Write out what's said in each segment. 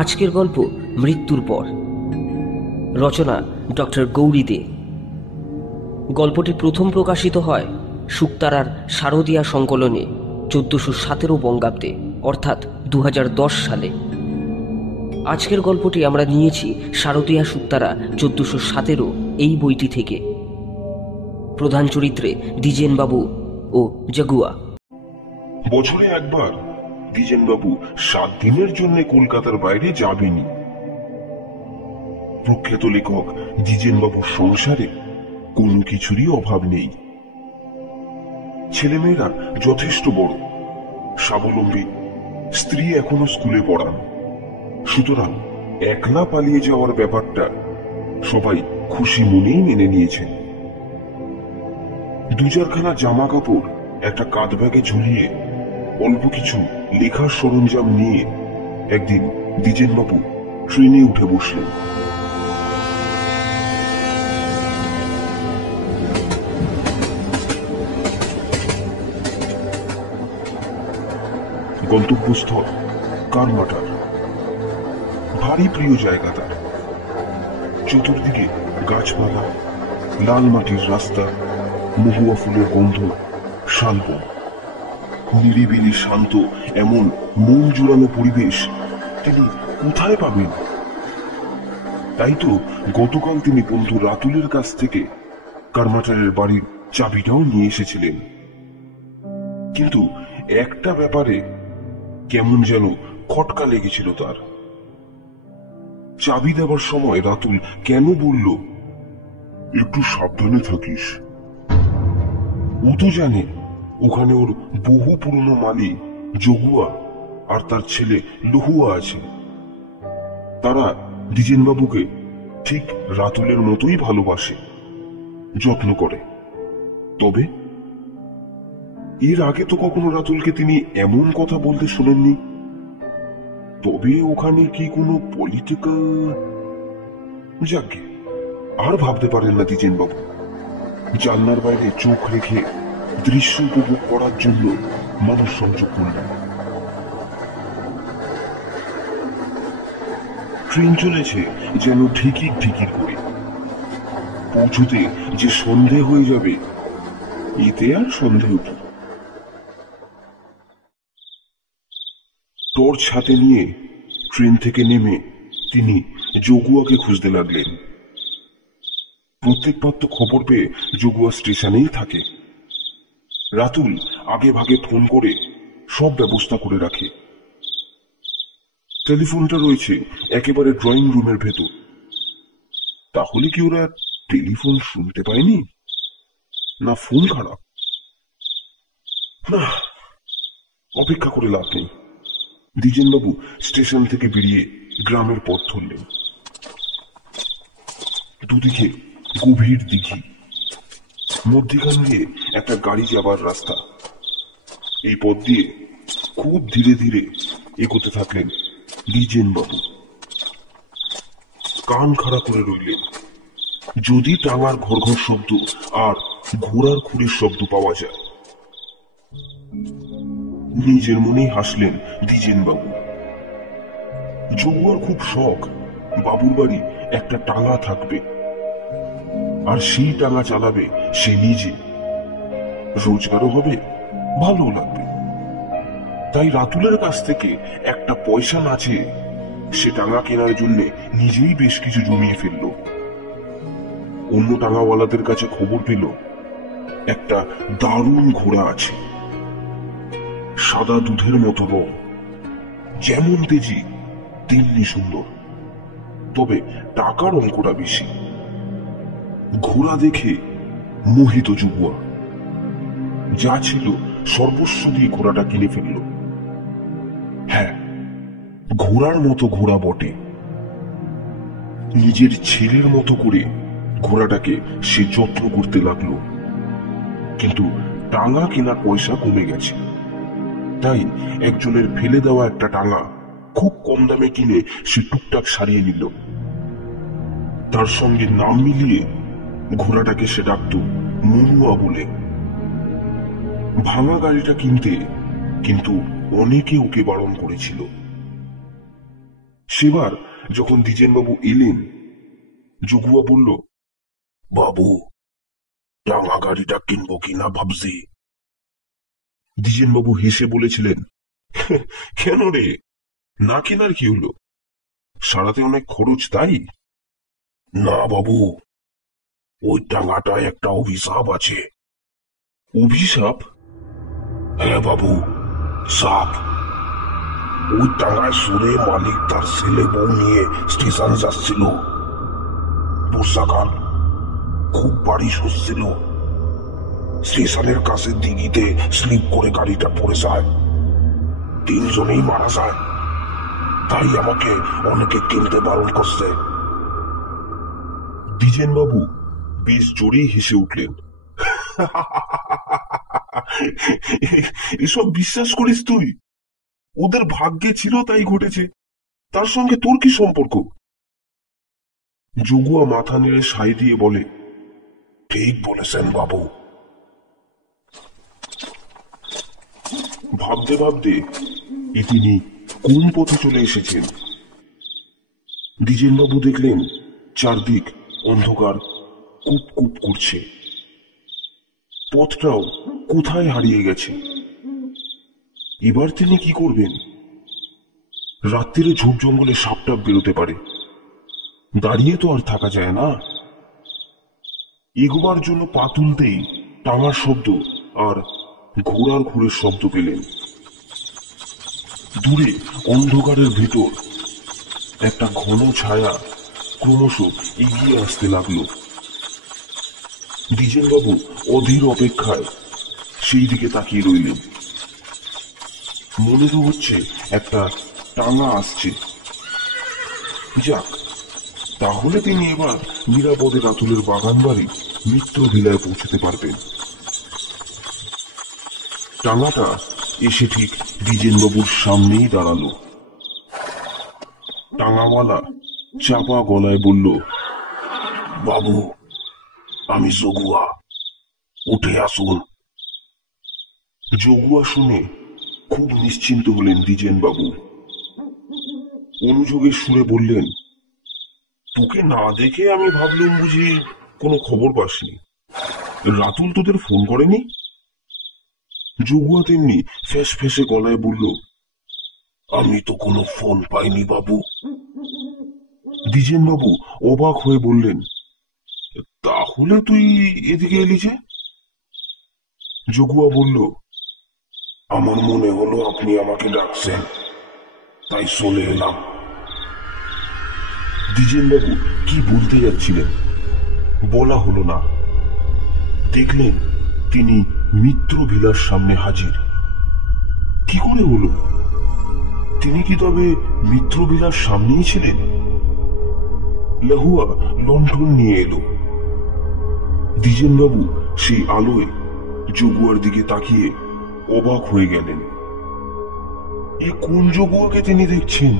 আজকের গল্প মৃত্যুর পর। রচনা ডক্টর গৌরী দে। গল্পটি প্রথম প্রকাশিত হয় শুকতারার শারদীয়া সংকলনে 1417 বঙ্গাব্দে, অর্থাৎ 2010 সালে। আজকের গল্পটি আমরা নিয়েছি শারদীয়া শুকতারা 1417 এই বইটি থেকে। প্রধান চরিত্রে দ্বিজেনবাবু ও জাগুয়া। বছরে একবার দ্বিজেনবাবু 7 দিনের জন্য কলকাতার বাইরে যাবেনি। প্রখ্যাত লেখক দ্বিজেনবাবুর সংসারে কোনো কিছুরই অভাব নেই। ছেলেমেয়েরা যথেষ্ট বড়, স্বাবলম্বী, স্ত্রী এখনো স্কুলে পড়ান। সুতরাং একলা পালিয়ে যাওয়ার ব্যাপারটা সবাই খুশি মনেই মেনে নিয়েছেন। 2-4খানা জামা কাপড় একটা কাঁধ ব্যাগে ঝুলিয়ে অল্প কিছু লেখার সরঞ্জাম নিয়ে একদিন দ্বিজেনবাবু ট্রেনে উঠে বসলেন। গন্তব্যস্থল কারমাটার। ভারী প্রিয় জায়গা তার। চতুর্দিকে গাছপালা, লাল মাটির রাস্তা, মহুয়া ফুলের গন্ধ, শালবন। নিরিবিলি শান্ত এমন মন জোড়ানো পরিবেশ তিনি কোথায় পাবেন? তাই তো গতকাল তিনি বন্ধু রাতুলের কাছ থেকে কারমাটারের বাড়ির চাবিটাও নিয়ে এসেছিলেন। কিন্তু একটা ব্যাপারে কেমন যেন খটকা লেগেছিল তার। চাবি দেওয়ার সময় রাতুল কেন বলল, একটু সাবধানে থাকিস। ও তো জানে ওখানে ওর বহু পুরনো মালি জগুয়া আর তার ছেলে লহুয়া আছে। তারা দ্বিজেনবাবুকে ঠিক রাতুলের মতোই ভালোবাসে, যত্ন করে। তবে এর আগে তো কখনো রাতুলকে তিনি এমন কথা বলতে শোনেননি। তবে ওখানে কি কোনো পলিটিক্যাল? যাকে আর ভাবতে পারেন না দ্বিজেনবাবু। জানলার বাইরে চোখ রেখে দৃশ্য উপভোগ করার জন্য মানুষ সংযোগ করলেন। ট্রেন চলেছে যেন ঢিকির ঢিকির করে। পৌঁছতে যে সন্ধে হয়ে যাবে, এতে আর সন্দেহ কি? টর্চ হাতে নিয়ে ট্রেন থেকে নেমে তিনি জগুয়াকে খুঁজতে লাগলেন। প্রত্যেকবার তো খবর পেয়ে জগুয়া স্টেশনেই থাকে। রাতুল আগে ভাগে ফোন করে সব ব্যবস্থা করে রাখে। টেলিফোনটা রয়েছে একেবারে ড্রয়িং রুমের ভেতর। তাহলে কি ওরা টেলিফোন শুনতে পায়নি? না ফোন খারাপ? না, অপেক্ষা করে লাভ নেই। দ্বিজেনবাবু স্টেশন থেকে বেরিয়ে গ্রামের পথ ধরলেন। দুদিকে গভীর দিঘি, মধ্যিখান দিয়ে একটা গাড়ি যাবার রাস্তা। এই পথ দিয়ে খুব ধীরে ধীরে এগোতে থাকলেন দ্বিজেনবাবু। কান খাড়া করে রইলেন। যদি টাঙার ঘর ঘর শব্দ আর ঘোড়ার খুঁড়ির শব্দ পাওয়া যায়। নিজের মনেই হাসলেন দ্বিজেনবাবু। জগুয়ার খুব শখ বাবুর বাড়ি একটা টাঙা থাকবে, আর সেই টাঙা চালাবে সে নিজে। রোজগারও হবে, ভালো লাগবে। তাই রাতুলের কাছ থেকে একটা পয়সা না চেয়ে সে টাঙা কেনার জন্য নিজেই বেশ কিছু জমিয়ে ফেলল। অন্য টাঙাওয়ালাদের কাছে খবর পেল একটা দারুণ ঘোড়া আছে, সাদা দুধের মতো রং, যেমন তেজি তেমনি সুন্দর। তবে টাকার অঙ্কটা বেশি। ঘোড়া দেখে মোহিত জগুয়া যা ছিল সর্বস্ব দিয়ে ঘোড়াটা কিনে ফেলল। হ্যাঁ, ঘোড়ার মতো ঘোড়া বটে। নিজের ছেলের মতো করে ঘোড়াটাকে সে যত্ন করতে লাগলো। কিন্তু টাঙা কেনার পয়সা কমে গেছে। তাই একজনের ফেলে দেওয়া একটা টাঙা খুব কম দামে কিনে সে টুকটাক সারিয়ে নিল। তার সঙ্গে নাম মিলিয়ে ঘোড়াটাকে সে ডাকত মনুয়া বলে। ভাঙা গাড়িটা কিনতে কিন্তু অনেকে ওকে বারণ করেছিল। সেবার যখন দ্বিজেনবাবু এলেন, যোগুয়া বলল, বাবু, টাঙা গাড়িটা কিনবো কিনা ভাবছি। দ্বিজেনবাবু হেসে বলেছিলেন, কেন রে, না কেনার কি হলো? সারাতে অনেক খরচ, তাই? না বাবু, ওই টাঙাটা একটা অভিশাপ আছে। অভিশাপ? হ্যাঁ বাবু, সাপ। ওই টাঙায় সরে মালিক তার ছেলে বউ নিয়ে স্টেশনে যাচ্ছিল। বর্ষাকাল, খুব বারিশ হচ্ছিল। স্টেশনের কাছে দিঘিতে স্লিপ করে গাড়িটা পড়ে যায়, 3 জনেই মারা যায়। তাই আমাকে অনেকে কিনতে বারণ করছে। দ্বিজেনবাবু বেশ জোরেই হেসে উঠলেন। এসব বিশ্বাস করিস তুই? ওদের ভাগ্যে ছিল তাই ঘটেছে, তার সঙ্গে তোর কি সম্পর্ক? যোগুয়া মাথা নেড়ে সাই দিয়ে বলে, ঠিক বলেছেন বাবু। ভাবতে ভাবতে তিনি কোন পথে চলে এসেছেন। দ্বিজেনবাবু দেখলেন চারদিক অন্ধকার কুপ কুপ করছে, পথটাও কোথায় হারিয়ে গেছে। এবার তিনি কি করবেন? রাত্রিরে ঝোপ জঙ্গলে সাপটাপ বেরোতে পারে, দাঁড়িয়ে তো আর থাকা যায় না। এগোবার জন্য পা তুলতেই টাঙার শব্দ আর ঘোড়ার ঘুরের শব্দ পেলেন। দূরে অন্ধকারের ভেতর একটা ঘন ছায়া ক্রমশ এগিয়ে আসতে লাগলো। দ্বিজেনবাবু অধীর অপেক্ষায় সেই দিকে তাকিয়ে রইলেন। মনে তো হচ্ছে একটা টাঙা আসছে। যাক, তাহলে তিনি এবার নিরাপদে রাতুলের বাগান বাড়ি মিত্র ভিলায় পৌঁছতে পারবেন। টাঙাটা এসে ঠিক দ্বিজেনবাবুর সামনেই দাঁড়ালো। টাঙাওয়ালা চাপা গলায় বলল, বাবু, আমি যোগুয়া, উঠে আসুন। যোগুয়া শুনে খুব নিশ্চিন্ত হলেন দ্বিজেনবাবু। অনুযোগের সুরে বললেন, তোকে না দেখে আমি ভাবলুম বুঝি কোনো খবর পাসনি। রাতুল তোদের ফোন করেনি? যোগুয়া তেমনি ফ্যাস ফ্যাসে গলায় বলল, আমি তো কোনো ফোন পাইনি বাবু। দ্বিজেনবাবু অবাক হয়ে বললেন, তাহলে তুই এদিকে এলি যে? যোগুয়া বলল, আমার মনে হলো আপনি আমাকে ডাকছেন, তাই চলে এলাম। দ্বিজেনবাবু কি বলতে যাচ্ছিলেন বলা হলো না। দেখলেন তিনি মিত্র ভিলার সামনে হাজির। কি করে হলো? তিনি কি তবে মিত্র ভিলার সামনেই ছিলেন? লাহুয়া লণ্ঠন নিয়ে এলো। দ্বিজেনবাবু সেই আলোয় যোগুয়ার দিকে তাকিয়ে অবাক হয়ে গেলেন। এ কোন যোগুয়াকে তিনি দেখছেন?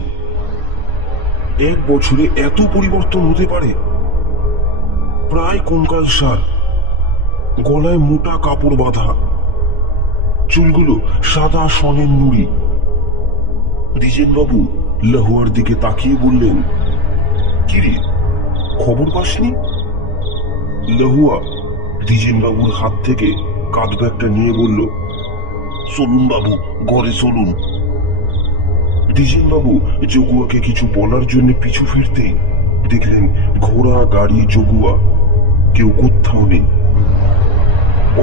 1 বছরে এত পরিবর্তন হতে পারে? প্রায় কঙ্কালসার, গলায় মোটা কাপড় বাঁধা, চুলগুলো সাদা সনের নুড়ি। দ্বিজেনবাবু লাহুয়ার দিকে তাকিয়ে বললেন, কিরে, খবর পাসনি? লাহুয়া দ্বিজেনবাবুর হাত থেকে কাঁধ ব্যাগটা নিয়ে বলল, চলুন বাবু, ঘরে চলুন। দ্বিজেনবাবু যোগুয়াকে কিছু বলার জন্য পিছু ফিরতেই দেখলেন ঘোড়া, গাড়ি, যোগুয়া কেউ কোথাও নেই।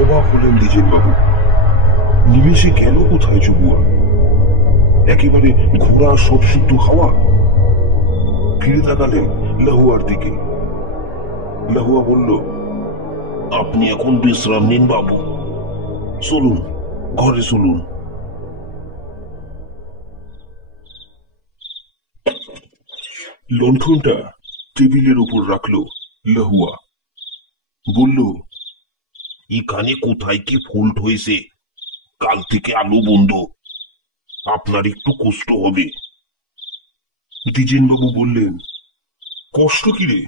অবাক হলেন দ্বিজেনবাবু। নিমেষে গেল কোথায় যোগুয়া? একেবারে ঘোড়া সবসুদ্ধ হাওয়া। ফিরে তাকালেন লাহুয়ার দিকে। লাহুয়া বলল, আপনি এখন বিশ্রাম নিন বাবু, চলুন ঘরে চলুন। লণ্ঠনটা টেবিলের উপর রাখলো লাহুয়া। বলল, এখানে কোথায় কি ফল্ট হয়েছে? কাল থেকে আলো বন্ধ, আপনার একটু কষ্ট হবে। দ্বিজেনবাবু বললেন, কষ্ট কি রে?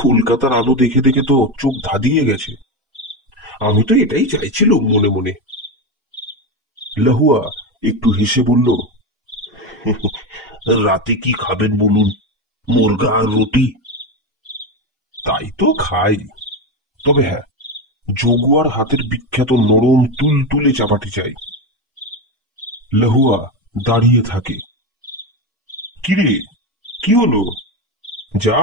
কলকাতার আলো দেখে দেখে তো চোখ ধাঁধিয়ে গেছে। আমি তো এটাই চাইছিলাম মনে মনে। লাহুয়া একটু হেসে বলল, রাতে কি খাবেন বলুন? মুরগা আর রুটি? তাই তো খাই, তবে হ্যাঁ, জগুয়ার হাতের বিখ্যাত নরম তুলতুলে চাপাটি চাই। লহুয়া দাঁড়িয়ে থাকে। কিরে, কি হলো? যা,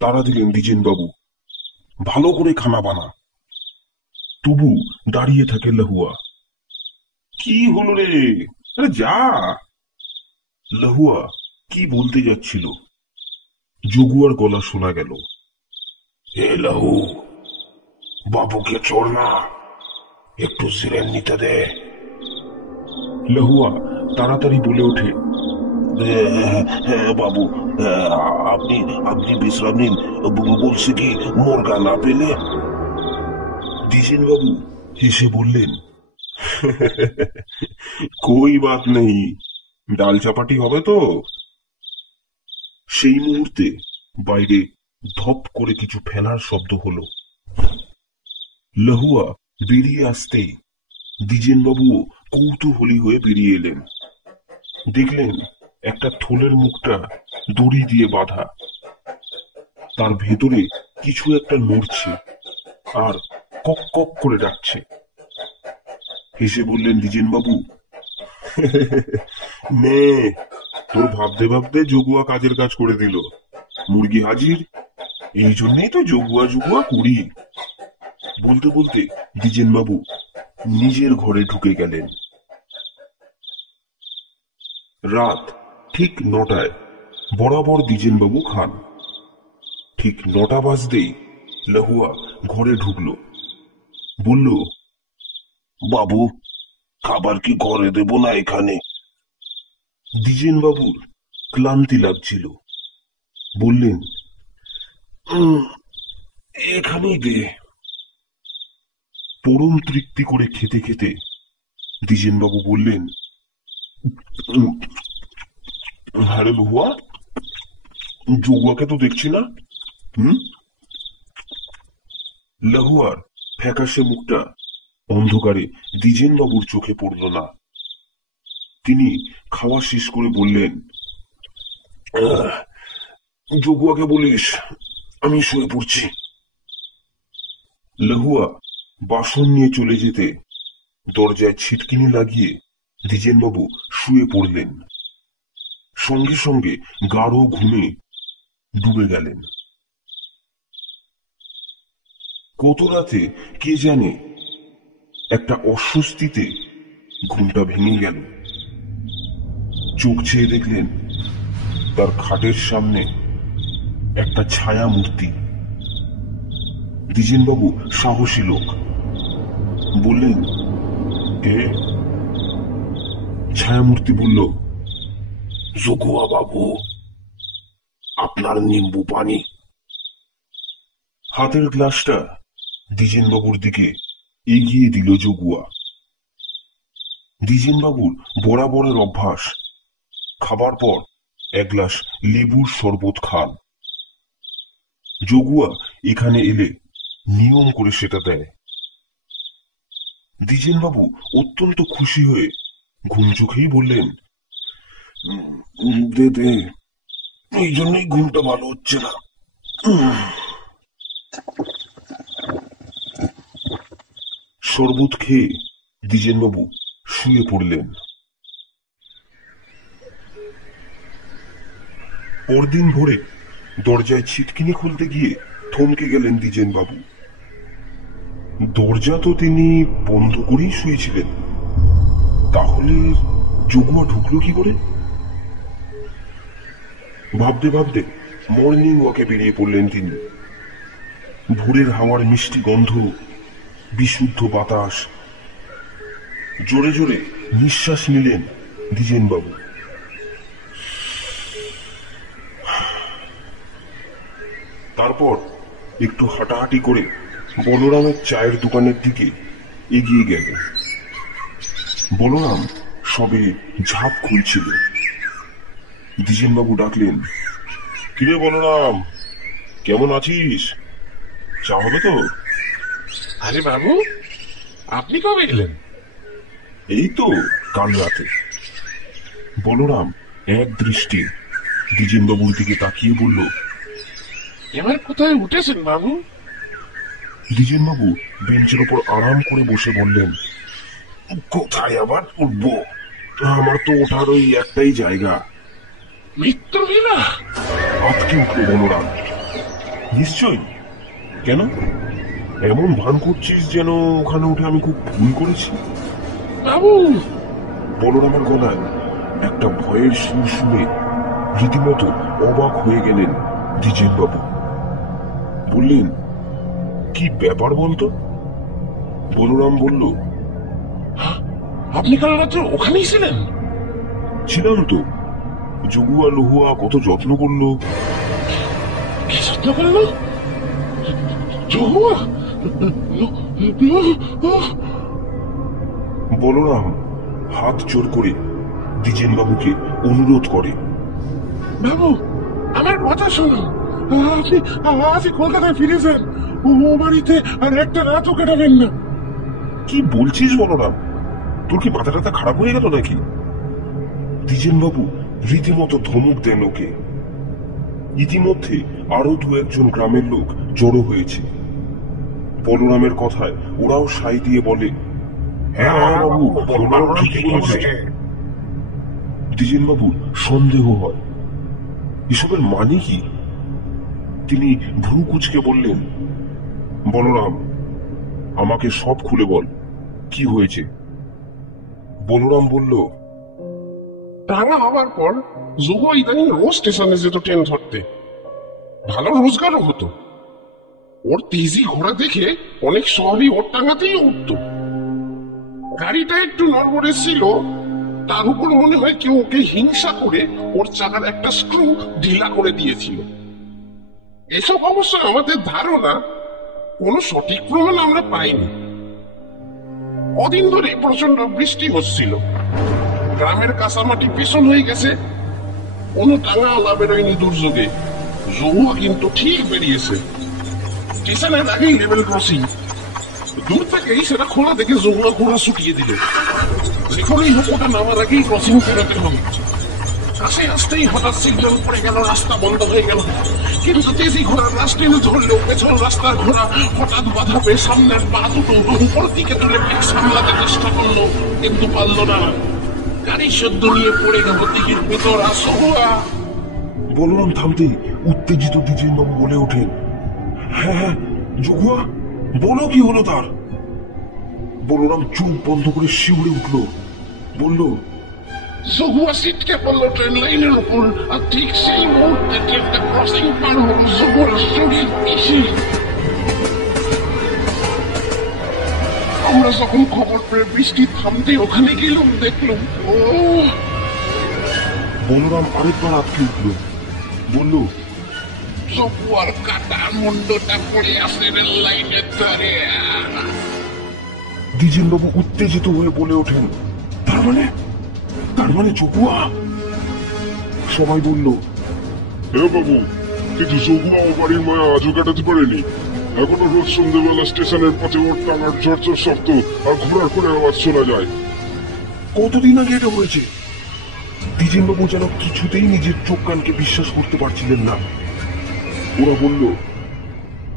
তাড়া দিলেন দ্বিজেন বাবু। ভালো করে খানা বানা। তবু দাঁড়িয়ে থাকে লহুয়া। কি হলো রে? আরে যা। লহুয়া কি বলতে যাচ্ছিল, জগুয়ার গলা শোনা গেল। এ লহু, বাবুকে চড় না, একটু সিরেন নিতে দে। লহুয়া তাড়াতাড়ি বলে ওঠে, হ্যাঁ বাবু, আপনি আপনি বিশ্রাম নিন। বলছি কি, মুরগা না পেলে? দ্বিজেন বাবু হেসে বললেন, কোই বাত নেই, ডাল চাপাটি হবে তো। সেই মুহূর্তে বাইরে ধপ করে কিছু ফেলার শব্দ হলো। লহুয়া বেরিয়ে আসতেই দ্বিজেন বাবুও কৌতূহলী হয়ে বেরিয়ে এলেন। দেখলেন একটা থলের মুখটা দড়ি দিয়ে বাঁধা, তার ভেতরে কিছু একটা নড়ছে আর কক কক করে ডাকছে। হেসে বললেন দ্বিজেন বাবু, নে, তোর ভাবতে ভাবতে জগুয়া কাজের কাজ করে দিল। মুরগি হাজির, এই জন্যই তো জগুয়া জগুয়া করি। বলতে বলতে দ্বিজেন বাবু নিজের ঘরে ঢুকে গেলেন। রাত ঠিক 9টায় বরাবর দ্বিজেন বাবু খান। ঠিক 9টা বাজতেই লহুয়া ঘরে ঢুকলো। বলল, বাবু, খাবার কি ঘরে দেব না এখানে? দ্বিজেন বাবুর ক্লান্তি লাগছিল। বললেন, এখানেই দে। পরম তৃপ্তি করে খেতে খেতে দ্বিজেন বাবু বললেন, আরে লহুয়া, জগুয়াকে তো দেখছি না। লহুয়ার ফ্যাকাশে মুখটা অন্ধকারে দ্বিজেন বাবুর চোখে পড়ল না। তিনি খাওয়া শেষ করে বললেন, জগুয়াকে বলিস আমি শুয়ে পড়ছি। লহুয়া বাসন নিয়ে চলে যেতে দরজায় ছিটকিনি লাগিয়ে দ্বিজেন বাবু শুয়ে পড়লেন। সঙ্গে সঙ্গে গাঢ় ঘুমে ডুবে গেলেন। কত রাতে কে জানে একটা অস্বস্তিতে ঘুমটা ভেঙে গেল। চোখ চেয়ে দেখলেন তার খাটের সামনে একটা ছায়া মূর্তি। দ্বিজেন বাবু সাহসী লোক, বললেন, কে? ছায়ামূর্তি বলল, জগুয়া বাবু, আপনার নিম্বু পানি। হাতের গ্লাসটা দ্বিজেন বাবুর দিকে এগিয়ে দিল জগুয়া। দ্বিজেন বাবুর বরাবরের অভ্যাস, খাবার পর এক গ্লাস লেবুর শরবত খান। জগুয়া এখানে এলে নিয়ম করে সেটা দেয়। দ্বিজেন বাবু অত্যন্ত খুশি হয়ে ঘুম চোখেই বললেন, দে দে, এই জন্যই ঘুমটা ভালো হচ্ছে না। শরবত খেয়ে দ্বিজেন বাবু শুয়ে পড়লেন। পরদিন ভোরে দরজায় ছিটকিনি খুলতে গিয়ে থমকে গেলেন দ্বিজেন বাবু। দরজা তো তিনি বন্ধ করেই শুয়েছিলেন, তাহলে জগুয়া ঢুকলো কি করে? ভাবতে ভাবতে মর্নিং ওয়াকে বেরিয়ে পড়লেন তিনি। ভোরের হাওয়ার মিষ্টি গন্ধ, বিশুদ্ধ বাতাস, জোরে জোরে নিঃশ্বাস নিলেন দ্বিজেন বাবু। তারপর একটু হাঁটাহাঁটি করে বলরামের চায়ের দোকানের দিকে এগিয়ে গেলেন। বলরাম সবে ঝাঁপ খুলছিল। দ্বিজেন বাবু ডাকলেন, কিরে বলরাম, কেমন আছিস? চা হবে তো? আরে বাবু, আপনি কবে এলেন? এই তো কাল রাতে। বলরাম এক দৃষ্টি দ্বিজেনবাবুর দিকে তাকিয়ে বলল, এবার কোথায় উঠেছেন বাবু? দ্বিজেনবাবু বেঞ্চের ওপর আরাম করে বসে বললেন, কোথায় আবার উঠবো? আমার তো ওঠার ওই একটাই জায়গা। মৃত্যু বিনা? আটকে উঠলো বলরাম। নিশ্চয়ই। কেন এমন ভান করছিস যেন ওখানে উঠে আমি খুব ভুল করেছি? বাবু, বলরামের গলায় একটা ভয়ের সুর শুনে রীতিমতো অবাক হয়ে গেলেন দ্বিজেনবাবু। বললেন, কি ব্যাপার বলতো? বলরাম বলল, আপনি কাল রাত্রে ওখানেই ছিলেন? ছিলাম তো। জগুয়া লহুয়া কত যত্ন করলো। কি যত্ন করলো? জহুয়া? বলরাম হাত জোর করে দ্বিজেনবাবুকে অনুরোধ করে, বাবু, আমার কথা শুনুন। আপনি আজই কলকাতায় ফিরেছেন। ও বাড়িতে আর একটা রাতও কাটাবেন না। কি বলছিস বলরাম? তোর কি মাথা টাথা খারাপ হয়ে গেল নাকি? দ্বিজেনবাবু রীতিমতো ধমক দেন ওকে। ইতিমধ্যে আরো দু একজন গ্রামের লোক জড়ো হয়েছে। বলরামের কথায় ওরাও সাই দিয়ে বলে, হ্যাঁ বাবু, বলরাম ঠিকই বলেছে। দ্বিজেনবাবুর সন্দেহ হয়, এসবের মানে কি? তিনি ভ্রু কুঁচকে বললেন, বলরাম, আমাকে সব খুলে বল, কি হয়েছে? বলরাম বলল, টানা হওয়ার পর জহুয়া ইদানিং রোজ স্টেশনে যেত ট্রেন ধরতে। ভালো রোজগারও হতো। ওর তেজি ঘোড়া দেখে অনেক সবই ওর টাঙাতেই উঠত। গাড়িটা একটু নড়বড়ে ছিল, তার উপর মনে হয় কেউ ওকে হিংসা করে ওর চাকার একটা স্ক্রু ঢিলা করে দিয়েছিল। এসব অবশ্য আমাদের ধারণা, কোনো সঠিক প্রমাণ আমরা পাইনি। কদিন ধরে প্রচন্ড বৃষ্টি হচ্ছিল, গ্রামের কাঁচামাটি পেছন হয়ে গেছে। কোনো টাঙা আলা বেরোয়নি দুর্যোগে। জহুয়া কিন্তু ঠিক বেরিয়েছে। স্টেশনের আগেই লেভেল ক্রসিং। দূর থেকেই সেটা খোলা দেখে জহুয়া ঘোড়া ছুটিয়ে দিল। যেখানেই হোক ওটা নামার আগেই ক্রসিং ফেরাতে হবে। কাছে আসতেই হঠাৎ সিগন্যাল পড়ে গেল, রাস্তা বন্ধ হয়ে গেল। কিন্তু তেজি ঘোড়ার রাশ টেনে ধরলেও পেছন রাস্তার ঘোড়া হঠাৎ বাধা পেয়ে সামনের পা দুটো উপর দিকে তুলে পিঠ সামলাতে চেষ্টা করলো, কিন্তু পারল না। গাড়ি সদ্য নিয়ে পড়ে গেল দিঘির ভেতর। আসোয়া! বলরাম থামতেই উত্তেজিত দ্বিজেনবাবু বলে ওঠেন, হ্যাঁ হ্যাঁ, জগুয়া, বলো কি হলো তার? বলরাম চোখ বন্ধ করে শিউরে উঠল, বলল, জহুয়া সিটকে পড়লো ট্রেন লাইনের উপর, আর ঠিক সেই মুহূর্তে ট্রেনটা ক্রসিং পার হল জহুয়ার শরীর পিছে। আমরা যখন খবর পেয়ে বৃষ্টি থামতে ওখানে গেলাম, দেখলাম ও। বলরাম আরেকবার আটকে উঠল, বলল, জহুয়ার কাটা মুন্ডটা পড়ে আসে রেল লাইনের ধারে। দ্বিজেনবাবু উত্তেজিত হয়ে বলে ওঠেন, তার মানে জগুয়া? সবাই বলল, হ্যাঁ বাবু, কিন্তু জগুয়া ও বাড়ির মায়া আজও কাটাতে পারেনি। এখনো রোজ সন্ধ্যেবেলা স্টেশনের পথে ওর টাঙার চরচর শব্দ আর ঘোড়ার করে আওয়াজ শোনা যায়। কতদিন আগে এটা হয়েছে? দ্বিজেনবাবু যেন কিছুতেই নিজের চোখ কানকে বিশ্বাস করতে পারছিলেন না। ওরা বলল,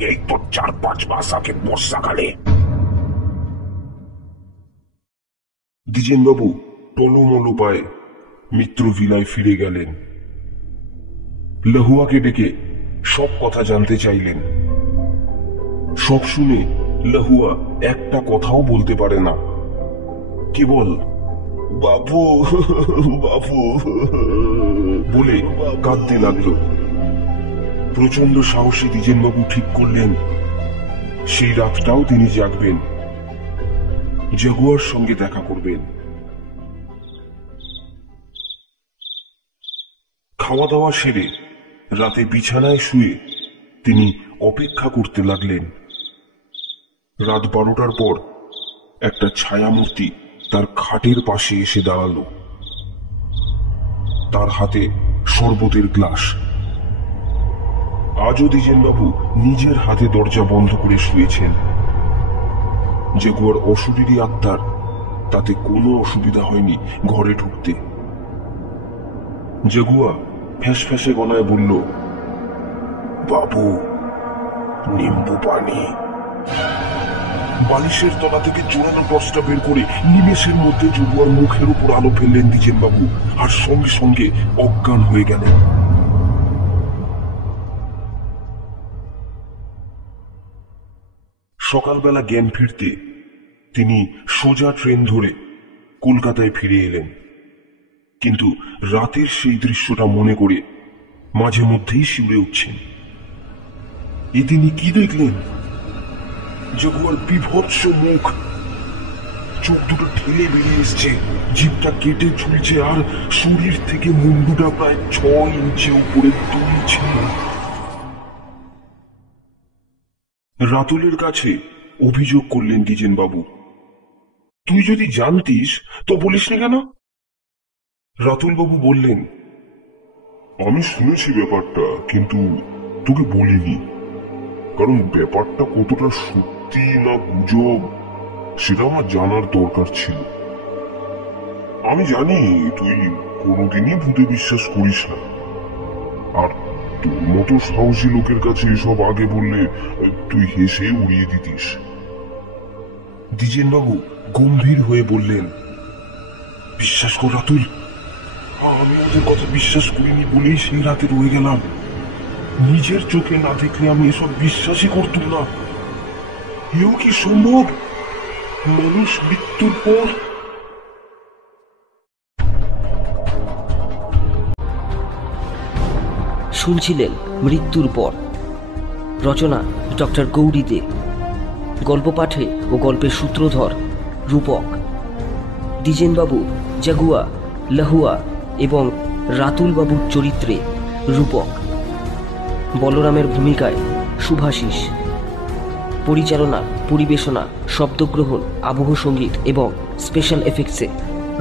এই তো 4-5 মাস আগে বর্ষাকালে। দ্বিজেনবাবু টলমলো পায়ে মিত্র ভিলায় ফিরে গেলেন। লহুয়াকে ডেকে সব কথা জানতে চাইলেন। সব শুনে লহুয়া একটা কথাও বলতে পারে না, কেবল বাবু বাবু বলে কাঁদতে লাগলো। প্রচন্ড সাহসী দ্বিজেনবাবু ঠিক করলেন সেই রাতটাও তিনি জাগবেন, জগুয়ার সঙ্গে দেখা করবেন। খাওয়া দাওয়া সেরে রাতে বিছানায় শুয়ে তিনি অপেক্ষা করতে লাগলেন। রাত 12টার পর একটা ছায়ামূর্তি তার খাটের পাশে এসে দাঁড়ালো। তার হাতে শরবতের গ্লাস। আজও দ্বিজেনবাবু নিজের হাতে দরজা বন্ধ করে শুয়েছেন। জগুয়ার অশরীরী আত্মার তাতে কোনো অসুবিধা হয়নি ঘরে ঢুকতে। জগুয়া ফ্যাঁস ফ্যাঁসে গলায় বলল, বাবু, নিম্বু পানি। বালিশের তলা থেকে জোরালো টর্চটা বের করে নিমেষের মধ্যে জগুয়ার মুখের উপর আলো ফেললেন দ্বিজেন বাবু, আর সঙ্গে সঙ্গে অজ্ঞান হয়ে গেলেন। সকালবেলা জ্ঞান ফিরতে তিনি সোজা ট্রেন ধরে কলকাতায় ফিরে এলেন। কিন্তু রাতের সেই দৃশ্যটা মনে করে মাঝে মধ্যেই শিউরে উঠছেন। এ তিনি কি দেখলেন? জগুয়ার বিভৎস মুখ, চোখ দুটো ঠেলে বেরিয়ে এসছে, জিভটা কেটে ঝুলছে, আর শরীর থেকে মুন্ডুটা প্রায় 6 ইঞ্চি উপরে দুলছে। রাতুলের কাছে অভিযোগ করলেন দ্বিজেন বাবু, তুই যদি জানতিস তো বলিসনি কেন? রাতুল বাবু বললেন, আমি শুনেছি ব্যাপারটা, কিন্তু তোকে বলিনি, কারণ ব্যাপারটা কতটা সত্যি না গুজব সেটা আমার জানার দরকার ছিল। আমি জানি তুই কোনোদিনই ভূতে বিশ্বাস করিস না, আর তোর মতো সাহসী লোকের কাছে এসব আগে বললে তুই হেসে উড়িয়ে দিতিস। দ্বিজেন বাবু গম্ভীর হয়ে বললেন, বিশ্বাস কর রাতুল, আমি ওদের কথা বিশ্বাস করিনি বলেই সেই রাতে রয়ে গেলাম। নিজের চোখে না দেখলে আমি এসব বিশ্বাসই করতুম না। এও কি সম্ভব? মানুষ মৃত্যুর পর? শুনছিলেন মৃত্যুর পর। রচনা ডক্টর গৌরী দে। গল্প পাঠে ও গল্পের সূত্রধর রূপক। দ্বিজেনবাবু, জাগুয়া, লাহুয়া এবং রাতুল বাবুর চরিত্রে রূপক। বলরামের ভূমিকায় শুভাশিস। পরিচালনা, পরিবেশনা, শব্দগ্রহণ, আবহ সঙ্গীত এবং স্পেশাল এফেক্টসে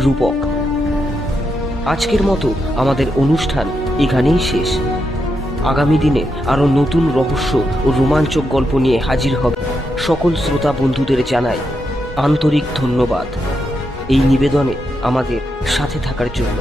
রূপক। আজকের মতো আমাদের অনুষ্ঠান এখানেই শেষ। আগামী দিনে আরও নতুন রহস্য ও রোমাঞ্চক গল্প নিয়ে হাজির হবে। সকল শ্রোতা বন্ধুদের জানাই আন্তরিক ধন্যবাদ এই নিবেদনে আমাদের সাথে থাকার জন্য।